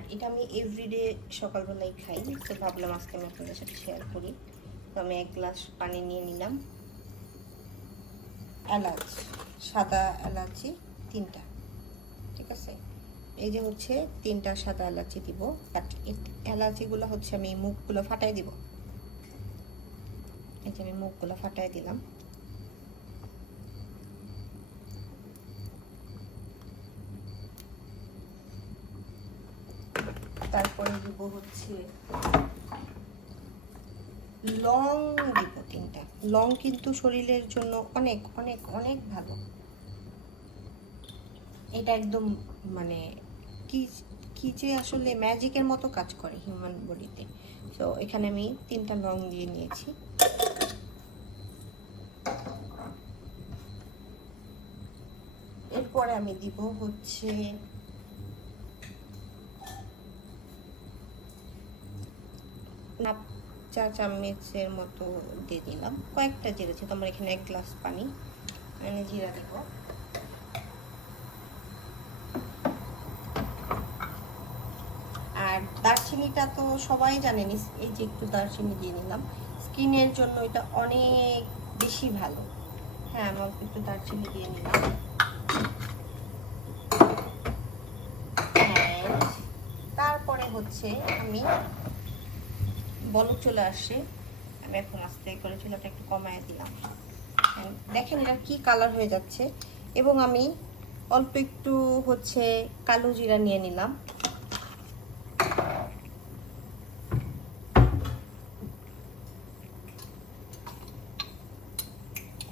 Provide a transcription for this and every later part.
আর এটা আমি এভরিডে সকালবেলায় খাই, তো ভাবলাম আজকে আমি আপনাদের সাথে শেয়ার করি। তো আমি 1 গ্লাস পানি নিয়ে নিলাম। এলাচ, সাদা এলাচি 3টা, ঠিক আছে। এই যে হচ্ছে 3টা সাদা এলাচি দিব, বাট এলাচিগুলো হচ্ছে আমি মুখগুলো ফাটাই দিব। এই যে আমি মুখগুলো ফাটাই দিলাম। তারপরে দিব হচ্ছে লং দিব 3টা। লং কিন্তু শরীরের জন্য অনেক অনেক অনেক ভালো। এটা একদম মানে কি কি যে আসলে ম্যাজিকের মতো কাজ করে হিউম্যান বডিতে। তো এখানে আমি 3টা লং দিয়ে নিয়েছি। এরপরে আমি দিব হচ্ছে চা চামচের মতো দিয়ে দিলাম, কয়েকটা জিরা, যেহেতু আমার এখানে 1 গ্লাস পানি, আমি জিরা দিব। আর দারচিনিটা তো সবাই জানেন, এই যে একটু দারচিনি দিয়ে নিলাম, স্কিনের জন্য এটা অনেক বেশি ভালো। হ্যাঁ, আমি একটু দারচিনি দিয়ে নিলাম। তারপরে হচ্ছে আমি বলক চলে আসছে, আমি এখন আস্তে করে চুলাটা একটু কমায় দিলাম। দেখেন এটা কি কালার হয়ে যাচ্ছে। এবং আমি অল্প একটু হচ্ছে কালো জিরা নিয়ে নিলাম।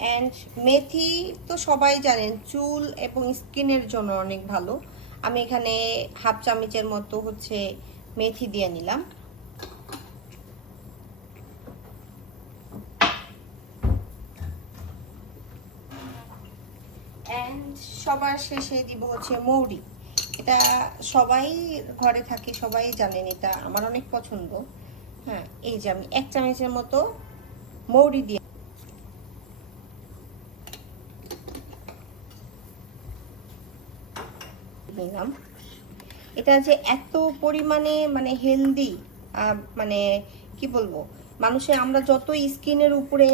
অ্যান্ড মেথি তো সবাই জানেন চুল এবং স্কিনের জন্য অনেক ভালো। আমি এখানে 1/2 চামচের মতো হচ্ছে মেথি দিয়ে নিলাম। অ্যান্ড সবার শেষে দিব হচ্ছে মৌরি। এটা সবাই ঘরে থাকে, সবাই জানেন, এটা আমার অনেক পছন্দ। হ্যাঁ, এই যে আমি 1 চামচের মতো মৌরি দিয়ে নিলাম। এটা যে এত পরিমাণে মানে হেলদি, মানে কি বলবো, মানুষের আমরা যত স্কিনের উপরে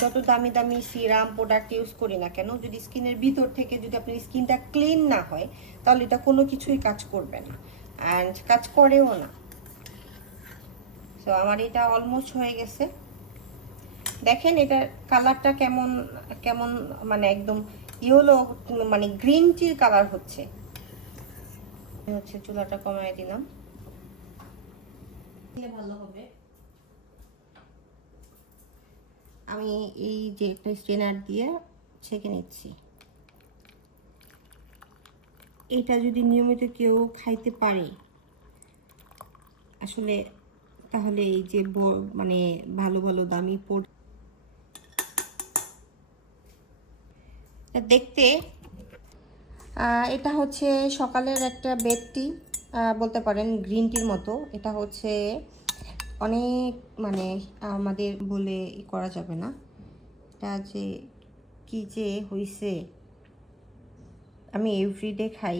যত দামি দামি সিরাম প্রোডাক্ট ইউজ করি না কেন, যদি স্কিনের ভিতর থেকে যদি আপনার স্কিনটা ক্লিন না হয়, তাহলে এটা কোনো কিছুই কাজ করবে না, অ্যান্ড কাজ করেও না। তো আমার এটা অলমোস্ট হয়ে গেছে। দেখেন এটার কালারটা কেমন কেমন, মানে একদম ইয়েলো, মানে গ্রিন টির কালার হচ্ছে। চুলাটা কমায় দিলাম, ভালো হবে। আমি এই যে একটা স্ট্রেনার দিয়ে ছেঁকে নিচ্ছি। এটা যদি নিয়মিত কেউ খাইতে পারে আসলে, তাহলে এই যে মানে ভালো ভালো দামি দেখতে, এটা হচ্ছে সকালের একটা বেড টি বলতে পারেন, গ্রিন টির মতো। এটা হচ্ছে অনেক মানে আমাদের বলে করা যাবে না, এটা যে কি যে হইছে। আমি এভরিডে খাই,